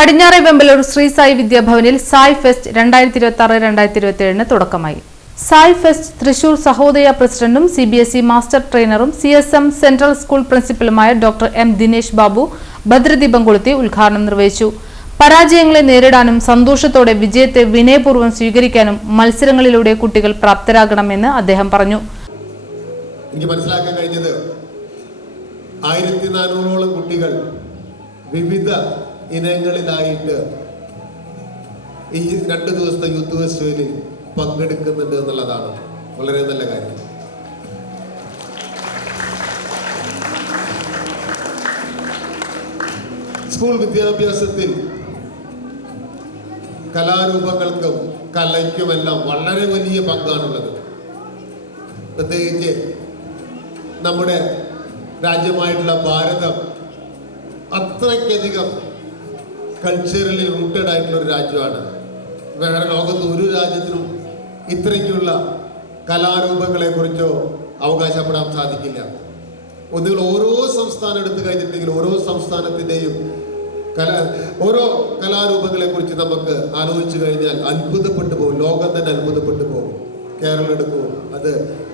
പടിഞ്ഞാറെ വെമ്പലൂർ ശ്രീ സായി വിദ്യാഭവനിൽ സായ് ഫെസ്റ്റ് 2026-2027 തുടക്കമായി. സായ് ഫെസ്റ്റ് തൃശൂർ സഹോദയ പ്രസിഡന്റും CBSE മാസ്റ്റർ ട്രെയിനറും CSM സെൻട്രൽ സ്കൂൾ പ്രിൻസിപ്പലുമായ ഡോക്ടർ M ദിനേശ് ബാബു ഭദ്രദീപം കൊളുത്തി ഉദ്ഘാടനം നിർവഹിച്ചു. പരാജയങ്ങളെ നേരിടാനും സന്തോഷത്തോടെ വിജയത്തെ വിനയപൂർവ്വം സ്വീകരിക്കാനും മത്സരങ്ങളിലൂടെ കുട്ടികൾ പ്രാപ്തരാകണമെന്ന് അദ്ദേഹം പറഞ്ഞു. എനിക്ക് മനസ്സിലാക്കാൻ കഴിഞ്ഞത് 1400ഓളം കുട്ടികൾ വിവിധ ഇനങ്ങളിലായിട്ട് ഈ 2 ദിവസത്തെ യൂത്ത് ഫെസ്റ്റിവലിൽ പങ്കെടുക്കുന്നുണ്ട് എന്നുള്ളതാണ് വളരെ നല്ല കാര്യം. സ്കൂൾ വിദ്യാഭ്യാസത്തിൽ കലാരൂപങ്ങൾക്കും കലയ്ക്കുമെല്ലാം വളരെ വലിയ പങ്കാണുള്ളത്. പ്രത്യേകിച്ച് നമ്മുടെ രാജ്യമായിട്ടുള്ള ഭാരതം അത്രയ്ക്കധികം കൾച്ചറലി റൂട്ടഡ് ആയിട്ടുള്ള ഒരു രാജ്യമാണ്. വേറെ ലോകത്ത് ഒരു രാജ്യത്തിനും ഇത്രയ്ക്കുള്ള കലാരൂപങ്ങളെ കുറിച്ചോ അവകാശപ്പെടാൻ സാധിക്കില്ല. ഒന്നുകിൽ ഓരോ സംസ്ഥാനം എടുത്തു കഴിഞ്ഞിട്ടുണ്ടെങ്കിൽ ഓരോ സംസ്ഥാനത്തിൻ്റെയും ഓരോ കലാരൂപങ്ങളെ കുറിച്ച് നമുക്ക് ആലോചിച്ചു കഴിഞ്ഞാൽ അത്ഭുതപ്പെട്ടു പോകും. ലോകം തന്നെ അത്ഭുതപ്പെട്ടു പോകും. കേരളം എടുക്കും, അത്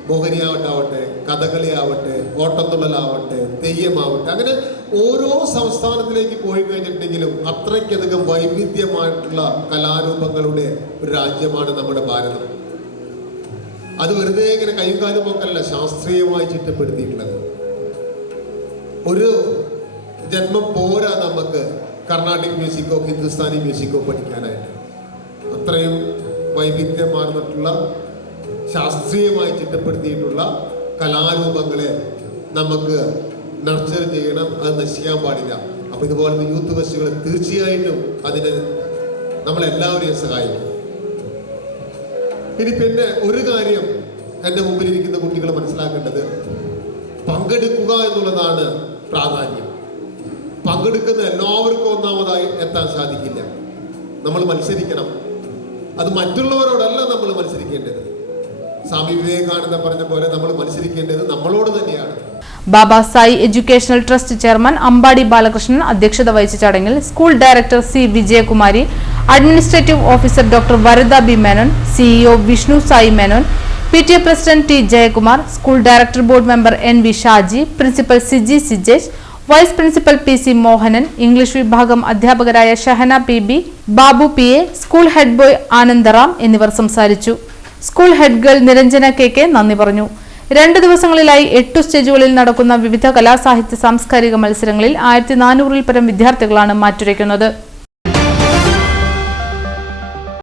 മോഹിനിയാവട്ടാവട്ടെ, കഥകളി ആവട്ടെ, ഓട്ടത്തുള്ളലാവട്ടെ, തെയ്യമാവട്ടെ, അങ്ങനെ ഓരോ സംസ്ഥാനത്തിലേക്ക് പോയി കഴിഞ്ഞിട്ടുണ്ടെങ്കിലും അത്രയ്ക്കധികം വൈവിധ്യമായിട്ടുള്ള കലാരൂപങ്ങളുടെ ഒരു രാജ്യമാണ് നമ്മുടെ ഭാരതം. അത് വെറുതെ ഇങ്ങനെ കൈകാലും പോക്കല്ല, ശാസ്ത്രീയമായി ചിട്ടപ്പെടുത്തിയിട്ടുള്ളത്. ഒരു ജന്മം പോരാ നമുക്ക് കർണാട്ടിക് മ്യൂസിക്കോ ഹിന്ദുസ്ഥാനി മ്യൂസിക്കോ പഠിക്കാനായിട്ട്. അത്രയും വൈവിധ്യമാർന്നിട്ടുള്ള ശാസ്ത്രീയമായി ചിട്ടപ്പെടുത്തിയിട്ടുള്ള കലാരൂപങ്ങളെ നമുക്ക് നർച്ചർ ചെയ്യണം, അത് നശിക്കാൻ പാടില്ല. അപ്പൊ ഇതുപോലത്തെ യൂത്ത് ഫെസ്റ്റുകൾ തീർച്ചയായിട്ടും അതിന് നമ്മളെല്ലാവരെയും സഹായിക്കും. പിന്നെ ഒരു കാര്യം എൻ്റെ മുമ്പിലിരിക്കുന്ന കുട്ടികൾ മനസ്സിലാക്കേണ്ടത്, പങ്കെടുക്കുക എന്നുള്ളതാണ് പ്രാധാന്യം. പങ്കെടുക്കുന്ന എല്ലാവർക്കും ഒന്നാമതായി എത്താൻ സാധിക്കില്ല. നമ്മൾ മത്സരിക്കണം. അത് മറ്റുള്ളവരോടല്ല നമ്മൾ മത്സരിക്കേണ്ടത്. സ്വാമി വിവേകാനന്ദ പറഞ്ഞ പോലെ നമ്മൾ മത്സരിക്കേണ്ടത് നമ്മളോട് തന്നെയാണ്. Baba Sai educational trust chairman Ambadi Balakrishnan അധ്യക്ഷത വഹിച്ച ചടങ്ങിൽ school director C Vijayakumari, administrative officer doctor Varada B Menon, CEO Vishnu Sai Menon, PTA president T Jayakumar, school director board member NV Shaji, principal Siji Sijesh, vice principal PC Mohanan, English വിഭാഗം അധ്യാപകരായ Shahana PB, Babu PA, school head boy Anandaram എന്നിവർ സംസാരിച്ചു. School head girl Niranjana KK നന്ദി പറഞ്ഞു. 2 ദിവസങ്ങളിലായി 8 സ്റ്റേജുകളിൽ നടക്കുന്ന വിവിധ കലാസാഹിത്യ സാംസ്കാരിക മത്സരങ്ങളിൽ 1400-ൽ പരം വിദ്യാർത്ഥികളാണ് മാറ്റുരയ്ക്കുന്നത്.